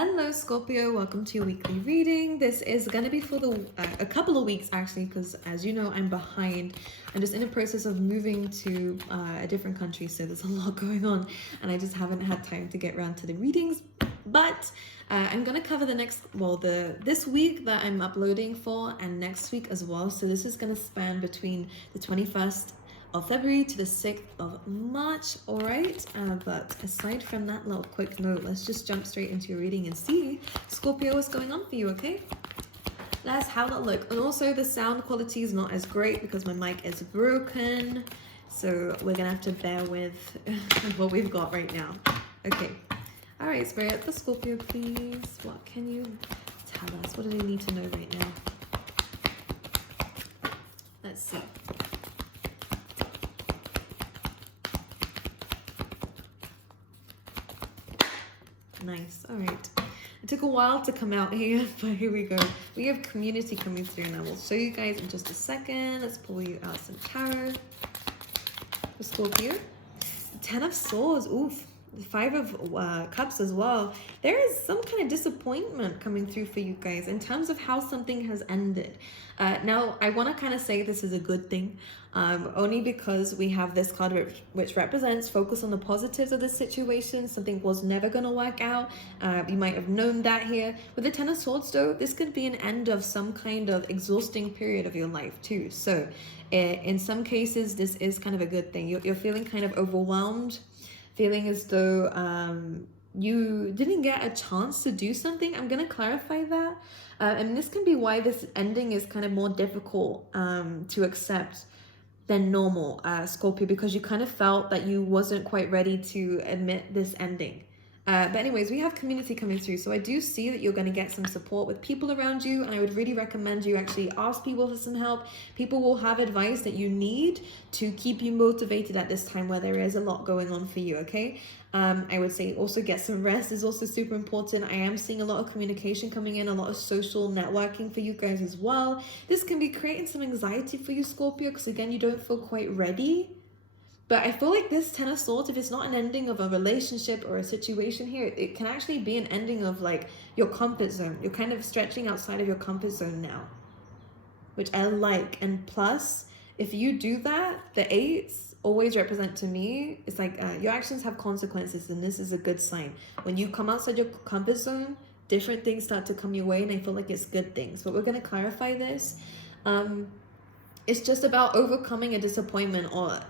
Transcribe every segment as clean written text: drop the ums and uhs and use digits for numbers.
Hello Scorpio, welcome to your weekly reading. This is going to be for the a couple of weeks actually, because as you know I'm behind. I'm just in the process of moving to a different country, so there's a lot going on and I just haven't had time to get around to the readings. But I'm going to cover this week that I'm uploading for and next week as well. So this is going to span between the 21st of February to the 6th of March, all right? But aside from that little quick note, let's just jump straight into your reading and see, Scorpio, what's going on for you, okay? Let's have a look. And also the sound quality is not as great because my mic is broken, so we're gonna have to bear with what we've got right now. Okay, all right, Spirit, for Scorpio, please. What can you tell us? What do they need to know right now? Let's see. Nice. All right. It took a while to come out here, but here we go. We have community coming through, and I will show you guys in just a second. Let's pull you out some tarot for Scorpio. Ten of Swords. Oof. The Five of Cups as well. There is some kind of disappointment coming through for you guys in terms of how something has ended. Now, I want to kind of say this is a good thing, only because we have this card which represents focus on the positives of the situation. Something was never going to work out. You might have known that here. With the Ten of Swords, though, this could be an end of some kind of exhausting period of your life, too. So, in some cases, this is kind of a good thing. You're feeling kind of overwhelmed, feeling as though you didn't get a chance to do something. I'm going to clarify that. And this can be why this ending is kind of more difficult to accept than normal, Scorpio, because you kind of felt that you wasn't quite ready to admit this ending. But anyways, we have community coming through. So I do see that you're going to get some support with people around you. And I would really recommend you actually ask people for some help. People will have advice that you need to keep you motivated at this time where there is a lot going on for you, okay? I would say also get some rest is also super important. I am seeing a lot of communication coming in, a lot of social networking for you guys as well. This can be creating some anxiety for you, Scorpio, because again, you don't feel quite ready. But I feel like this Ten of Swords, if it's not an ending of a relationship or a situation here, it can actually be an ending of like your comfort zone. You're kind of stretching outside of your comfort zone now, which I like. And plus, if you do that, the eights always represent to me, it's like your actions have consequences, and this is a good sign. When you come outside your comfort zone, different things start to come your way, and I feel like it's good things. But we're going to clarify this. It's just about overcoming a disappointment or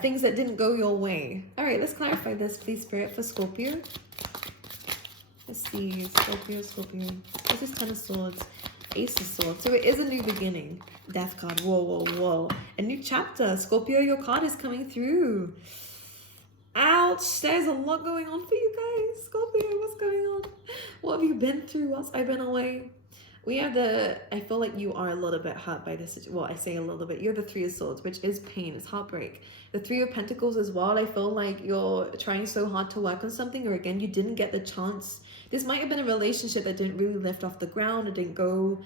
things that didn't go your way. All right, let's clarify this, please, Spirit, for Scorpio. Let's see, Scorpio. This is Ten of Swords, Ace of Swords. So it is a new beginning. Death card. Whoa. A new chapter. Scorpio, your card is coming through. Ouch, there's a lot going on for you guys. Scorpio, what's going on? What have you been through whilst I've been away? We have I feel like you are a little bit hurt by this. Well, I say a little bit. You're the Three of Swords, which is pain. It's heartbreak. The Three of Pentacles as well. I feel like you're trying so hard to work on something, or again, you didn't get the chance. This might have been a relationship that didn't really lift off the ground. It didn't go,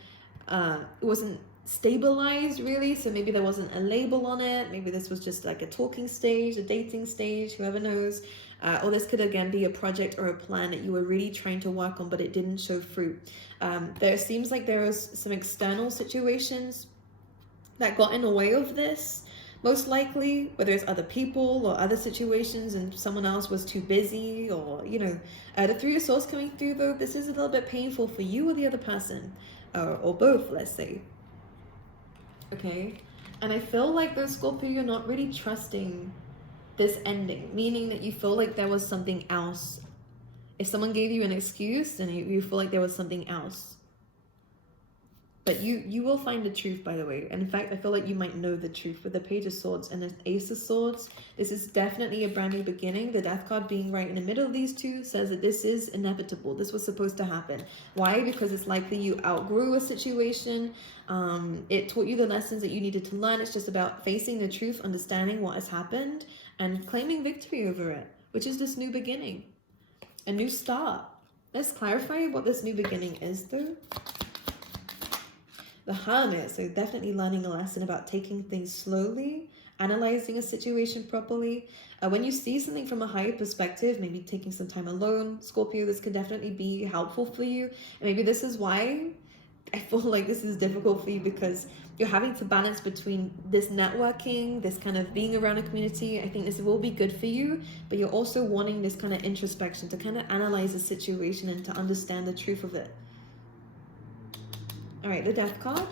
it wasn't stabilized really. So maybe there wasn't a label on it. Maybe this was just like a talking stage, a dating stage, whoever knows. Or this could again be a project or a plan that you were really trying to work on, but it didn't show fruit. There seems like there was some external situations that got in the way of this, most likely, whether it's other people or other situations and someone else was too busy, or, you know, the Three of Swords coming through though, this is a little bit painful for you or the other person, or both, let's say. Okay, and I feel like though, Scorpio, you're not really trusting this ending, meaning that you feel like there was something else. If someone gave you an excuse, then you feel like there was something else. But you will find the truth, by the way. And in fact, I feel like you might know the truth with the Page of Swords and the Ace of Swords. This is definitely a brand new beginning. The Death card being right in the middle of these two says that this is inevitable. This was supposed to happen. Why? Because it's likely you outgrew a situation. It taught you the lessons that you needed to learn. It's just about facing the truth, understanding what has happened, and claiming victory over it, which is this new beginning. A new start. Let's clarify what this new beginning is, though. The Hermit, so definitely learning a lesson about taking things slowly analyzing a situation properly. When you see something from a higher perspective, maybe taking some time alone, Scorpio, this could definitely be helpful for you. And maybe this is why I feel like this is difficult for you, because you're having to balance between this networking, this kind of being around a community. I think this will be good for you, but you're also wanting this kind of introspection to kind of analyze the situation and to understand the truth of it. All right, the Death card.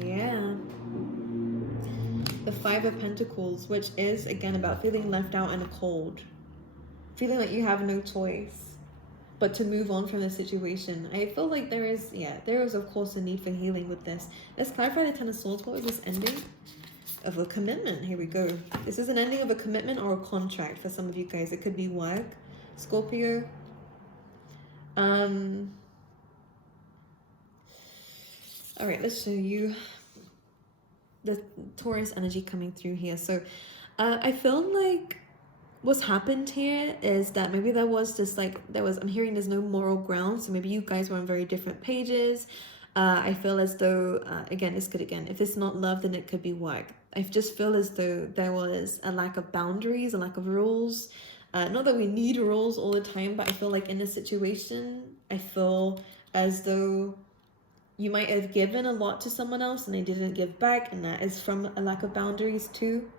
Yeah. The Five of Pentacles, which is, again, about feeling left out in the cold. Feeling like you have no choice but to move on from the situation. I feel like there is, of course, a need for healing with this. Let's clarify the Ten of Swords. What is this ending? Of a commitment. Here we go. This is an ending of a commitment or a contract for some of you guys. It could be work, Scorpio. All right, let's show you the Taurus energy coming through here. So I feel like what's happened here is that maybe there was this, like, I'm hearing there's no moral ground. So maybe you guys were on very different pages. I feel as though, if it's not love, then it could be work. I just feel as though there was a lack of boundaries, a lack of rules. Not that we need rules all the time, but I feel like in this situation, I feel as though you might have given a lot to someone else and they didn't give back, and that is from a lack of boundaries too.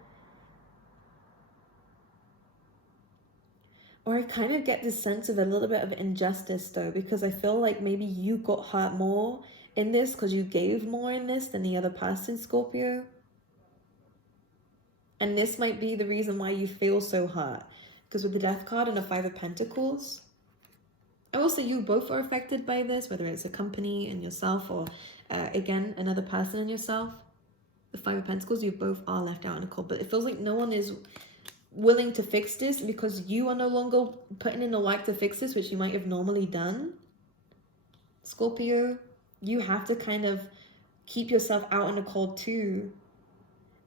Or I kind of get this sense of a little bit of injustice though, because I feel like maybe you got hurt more in this because you gave more in this than the other person, Scorpio. And this might be the reason why you feel so hurt, because with the Death card and the Five of Pentacles, I will say you both are affected by this, whether it's a company and yourself, or again, another person and yourself. The Five of Pentacles, you both are left out in the cold, but it feels like no one is willing to fix this because you are no longer putting in the work to fix this, which you might have normally done. Scorpio, you have to kind of keep yourself out in the cold too.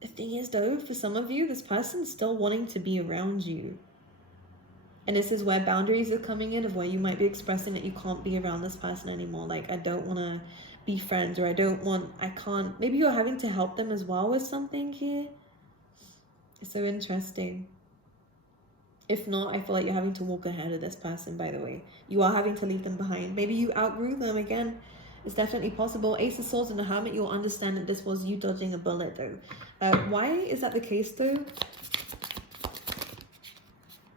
The thing is though, for some of you, this person's still wanting to be around you. And this is where boundaries are coming in, of where you might be expressing that you can't be around this person anymore. Like, I don't want to be friends, or I can't. Maybe you're having to help them as well with something here. It's so interesting. If not, I feel like you're having to walk ahead of this person, by the way. You are having to leave them behind. Maybe you outgrew them again. It's definitely possible. Ace of Swords and the Hermit, you'll understand that this was you dodging a bullet though. Why is that the case though?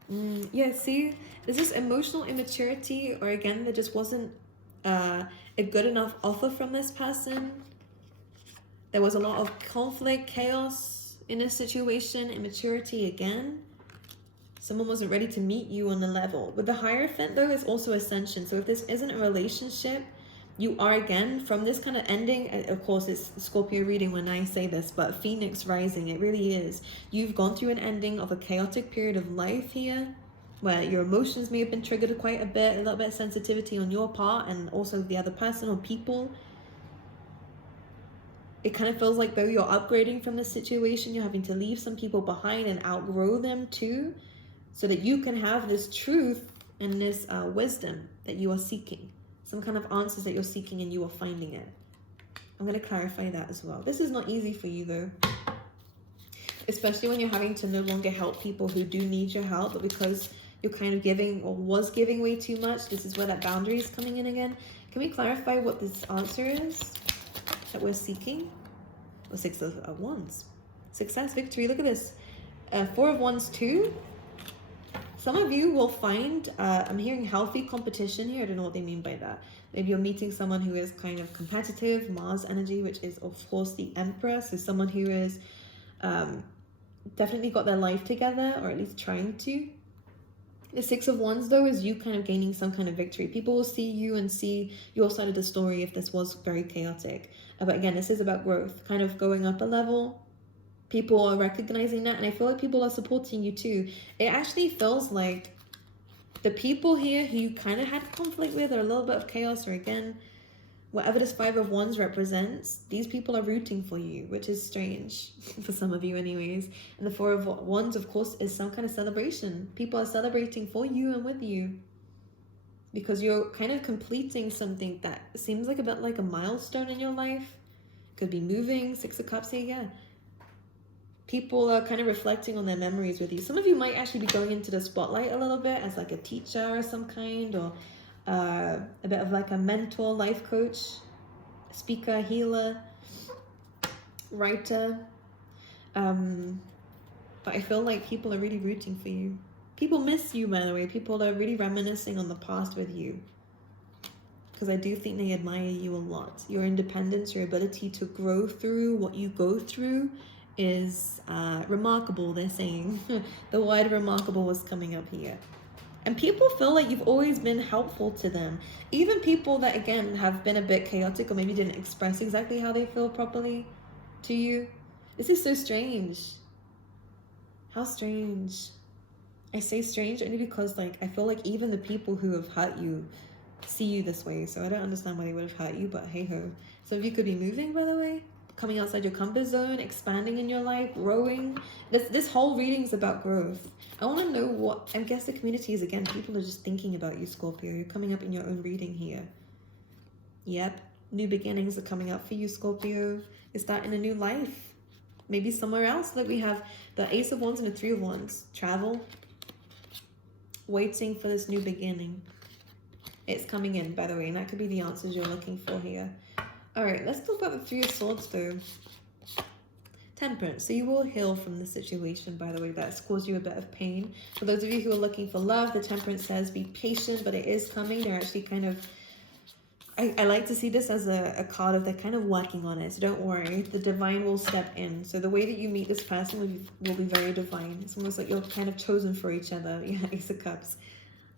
Yeah, see, there's this emotional immaturity, or again, there just wasn't a good enough offer from this person. There was a lot of conflict, chaos in this situation, immaturity again. Someone wasn't ready to meet you on the level. With the Hierophant though, it's also ascension. So if this isn't a relationship, you are, again, from this kind of ending, of course it's Scorpio reading when I say this, but Phoenix rising, it really is. You've gone through an ending of a chaotic period of life here, where your emotions may have been triggered quite a bit, a little bit of sensitivity on your part, and also the other person or people. It kind of feels like though you're upgrading from this situation, you're having to leave some people behind and outgrow them too, so that you can have this truth and this wisdom that you are seeking. Some kind of answers that you're seeking and you are finding it. I'm going to clarify that as well. This is not easy for you though. Especially when you're having to no longer help people who do need your help, but because you're kind of giving or was giving way too much, this is where that boundary is coming in again. Can we clarify what this answer is that we're seeking? Or Six of Wands. Success, victory, look at this. Four of Wands too. Some of you will find, I'm hearing healthy competition here. I don't know what they mean by that. Maybe you're meeting someone who is kind of competitive, Mars energy, which is of course the Emperor. So someone who is definitely got their life together, or at least trying to. The Six of Wands though is you kind of gaining some kind of victory. People will see you and see your side of the story if this was very chaotic. But again, this is about growth, kind of going up a level. People are recognizing that, and I feel like people are supporting you too. It actually feels like the people here who you kind of had conflict with, or a little bit of chaos, or again, whatever this Five of Wands represents, these people are rooting for you, which is strange for some of you anyways. And the Four of Wands, of course, is some kind of celebration. People are celebrating for you and with you, because you're kind of completing something that seems like a bit like a milestone in your life. Could be moving. Six of Cups here, yeah. People are kind of reflecting on their memories with you. Some of you might actually be going into the spotlight a little bit as like a teacher or some kind, or a bit of like a mentor, life coach, speaker, healer, writer. But I feel like people are really rooting for you. People miss you, by the way. People are really reminiscing on the past with you. Because I do think they admire you a lot. Your independence, your ability to grow through what you go through is remarkable, they're saying. The word remarkable was coming up here. And people feel like you've always been helpful to them. Even people that, again, have been a bit chaotic or maybe didn't express exactly how they feel properly to you. This is so strange. How strange. I say strange only because, like, I feel like even the people who have hurt you see you this way. So I don't understand why they would have hurt you, but hey ho. Some of you could be moving, by the way. Coming outside your comfort zone, expanding in your life, growing. This whole reading is about growth. I want to know what, I guess the community is, again, people are just thinking about you, Scorpio. You're coming up in your own reading here. Yep, new beginnings are coming up for you, Scorpio. You're starting a new life. Maybe somewhere else. Like we have the Ace of Wands and the Three of Wands. Travel. Waiting for this new beginning. It's coming in, by the way, and that could be the answers you're looking for here. All right, let's talk about the Three of Swords, though. Temperance. So you will heal from the situation, by the way, that's caused you a bit of pain. For those of you who are looking for love, the Temperance says be patient, but it is coming. They're actually kind of, I like to see this as a card of they're kind of working on it. So don't worry, the divine will step in. So the way that you meet this person will be very divine. It's almost like you're kind of chosen for each other. Yeah, Ace of Cups.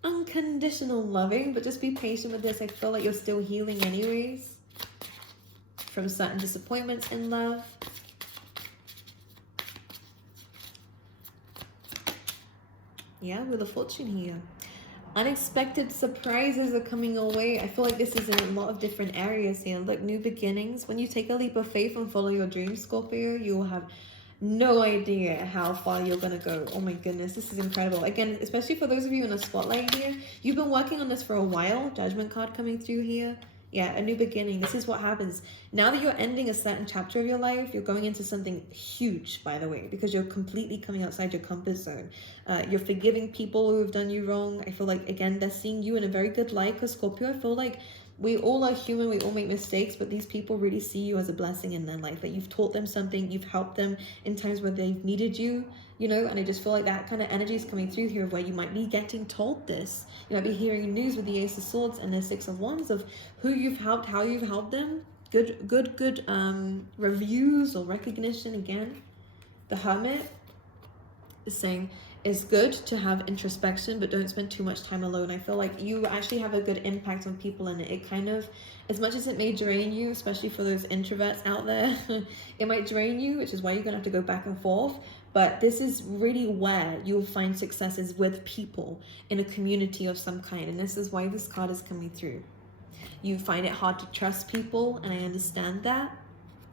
Unconditional loving, but just be patient with this. I feel like you're still healing anyways from certain disappointments in love. Yeah, Wheel of Fortune here. Unexpected surprises are coming away. I feel like this is in a lot of different areas here. Look, new beginnings. When you take a leap of faith and follow your dreams, Scorpio, you will have no idea how far you're going to go. Oh my goodness, this is incredible. Again, especially for those of you in the spotlight here, you've been working on this for a while. Judgment card coming through here. Yeah, a new beginning. This is what happens. Now that you're ending a certain chapter of your life, you're going into something huge, by the way, because you're completely coming outside your comfort zone. You're forgiving people who have done you wrong. I feel like, again, they're seeing you in a very good light because, Scorpio, I feel like we all are human, we all make mistakes, but these people really see you as a blessing in their life. That you've taught them something, you've helped them in times where they've needed you, you know, and I just feel like that kind of energy is coming through here where you might be getting told this. You might be hearing news with the Ace of Swords and the Six of Wands of who you've helped, how you've helped them. Good reviews or recognition again. The Hermit is saying, it's good to have introspection, but don't spend too much time alone. I feel like you actually have a good impact on people, and it kind of, as much as it may drain you, especially for those introverts out there, it might drain you, which is why you're going to have to go back and forth. But this is really where you'll find successes with people in a community of some kind. And this is why this card is coming through. You find it hard to trust people, and I understand that.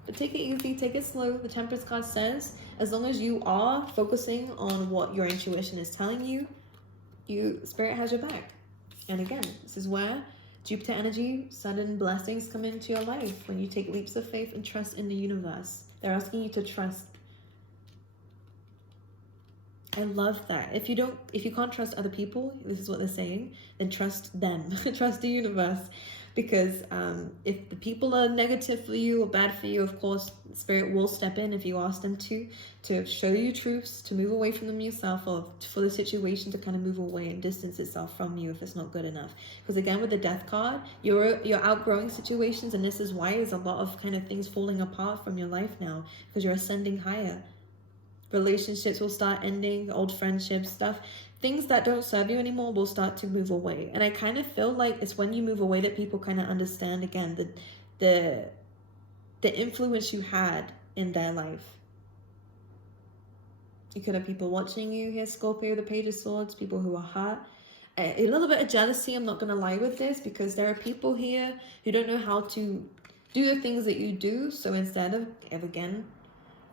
But take it easy, take it slow. The Temperance card says, as long as you are focusing on what your intuition is telling you, Spirit has your back. And again, this is where Jupiter energy, sudden blessings come into your life when you take leaps of faith and trust in the universe. They're asking you to trust. I love that. If you can't trust other people, this is what they're saying, then trust them. Trust the universe. Because if the people are negative for you or bad for you, of course, Spirit will step in if you ask them to show you truths, to move away from them yourself, or for the situation to kind of move away and distance itself from you if it's not good enough. Because again, with the Death card, you're outgrowing situations, and this is why there's a lot of kind of things falling apart from your life now, because you're ascending higher. Relationships will start ending, old friendships, stuff. Things that don't serve you anymore will start to move away. And I kind of feel like it's when you move away that people kind of understand, again, the influence you had in their life. You could have people watching you here, Scorpio, the Page of Swords, people who are hurt. A little bit of jealousy, I'm not going to lie with this, because there are people here who don't know how to do the things that you do. So instead of, again,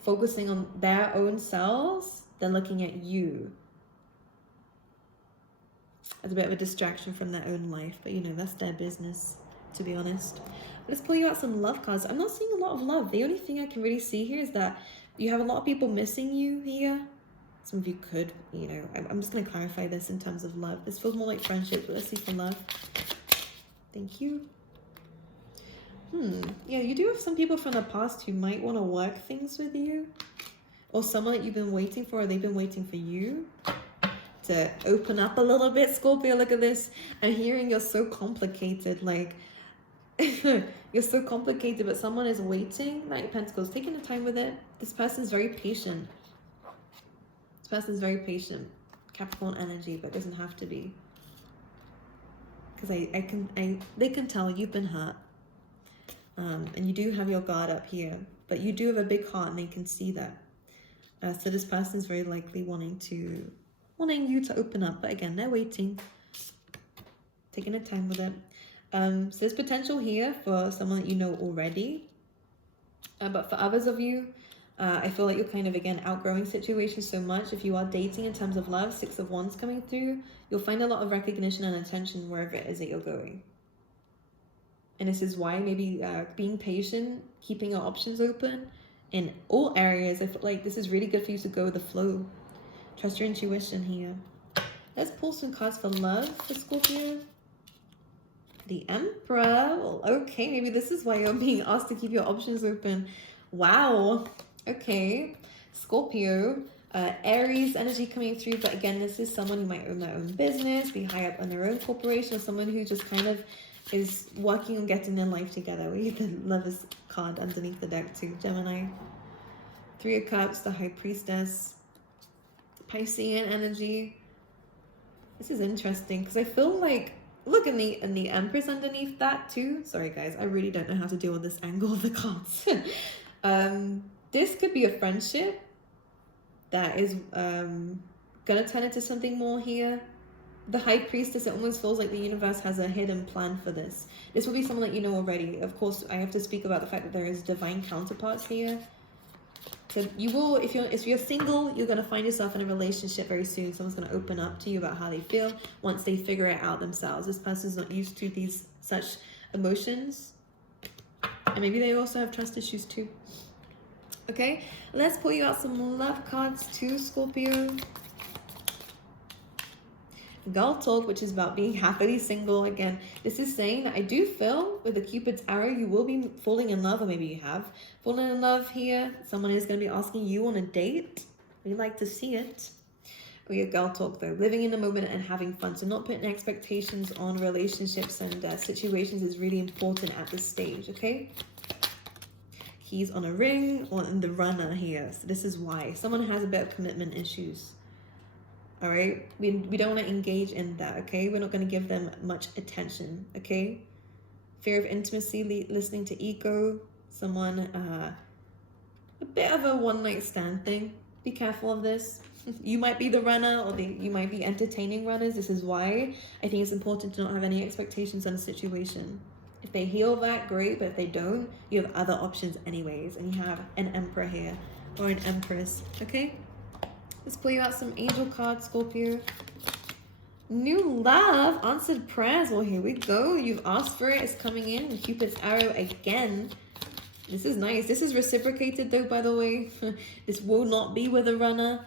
focusing on their own selves, they're looking at you as a bit of a distraction from their own life. But you know, that's their business, to be honest. Let's pull you out some love cards. I'm not seeing a lot of love. The only thing I can really see here is that You have a lot of people missing you here. Some of you could, you know, I'm just going to clarify this in terms of love. This feels more like friendship, but let's see for love. Thank you. Yeah, you do have some people from the past who might want to work things with you. Or someone that you've been waiting for, or they've been waiting for you to open up a little bit. Scorpio, look at this. I'm hearing you're so complicated. Like, you're so complicated, but someone is waiting. Knight of Pentacles, taking the time with it. This person's very patient. This person's very patient. Capricorn energy, but it doesn't have to be. Because they can tell you've been hurt. And you do have your guard up here, but you do have a big heart and they can see that. So this person is very likely wanting you to open up, but again, they're waiting, taking their time with it. So there's potential here for someone that you know already, but for others of you, I feel like you're kind of, again, outgrowing situations so much. If you are dating in terms of love, 6 of Wands coming through, you'll find a lot of recognition and attention wherever it is that you're going. And this is why maybe being patient, keeping your options open in all areas. I feel like this is really good for you to go with the flow. Trust your intuition here. Let's pull some cards for love for Scorpio. The Emperor. Well, okay, maybe this is why you're being asked to keep your options open. Wow. Okay. Scorpio. Aries energy coming through. But again, this is someone who might own their own business, be high up in their own corporation, or someone who just kind of is working on getting their life together. We have the Lovers card underneath the deck too. Gemini. 3 of Cups, the High Priestess. Piscean energy. This is interesting because I feel like, look, in the Empress underneath that too. Sorry guys, I really don't know how to deal with this angle of the cards. This could be a friendship that is gonna turn into something more here. The High Priestess, it almost feels like the universe has a hidden plan for this. This will be someone that you know already. Of course, I have to speak about the fact that there is divine counterparts here. So you will, if you're single, you're gonna find yourself in a relationship very soon. Someone's gonna open up to you about how they feel once they figure it out themselves. This person's not used to such emotions, and maybe they also have trust issues too. Okay, let's pull you out some love cards too, Scorpio. Girl Talk, which is about being happily single. Again, this is saying that I do feel with the Cupid's arrow, you will be falling in love, or maybe you have fallen in love here. Someone is going to be asking you on a date. We like to see it. Or your Girl Talk though, living in the moment and having fun. So not putting expectations on relationships and situations is really important at this stage, okay? Keys on a ring, or in the Runner here. So this is why. Someone has a bit of commitment issues. All right, we don't want to engage in that, okay? We're not going to give them much attention, okay? Fear of intimacy, listening to ego, someone, a bit of a one-night stand thing. Be careful of this. You might be the runner, or you might be entertaining runners. This is why I think it's important to not have any expectations on a situation. If they heal that, great, but if they don't, you have other options anyways, and you have an Emperor here, or an Empress, okay? Let's pull you out some angel cards, Scorpio. New love, answered prayers. Well, here we go. You've asked for it. It's coming in. And Cupid's arrow again. This is nice. This is reciprocated though, by the way. This will not be with a runner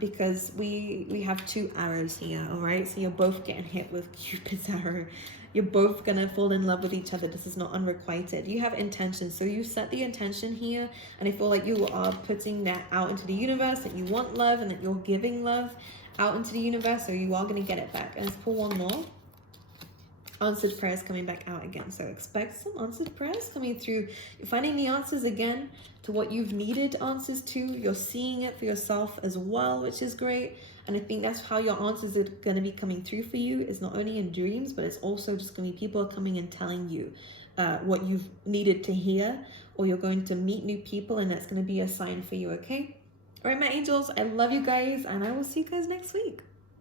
because we have 2 arrows here, all right? So you're both getting hit with Cupid's arrow. You're both going to fall in love with each other. This is not unrequited. You have intention. So you set the intention here. And I feel like you are putting that out into the universe, that you want love and that you're giving love out into the universe. So you are going to get it back. And let's pull one more. Answered prayers coming back out again. So expect some answered prayers coming through. You're finding the answers again to what you've needed answers to. You're seeing it for yourself as well, which is great. And I think that's how your answers are going to be coming through for you. It's not only in dreams, but it's also just going to be people coming and telling you what you've needed to hear, or you're going to meet new people, and that's going to be a sign for you, okay? All right, my angels, I love you guys, and I will see you guys next week.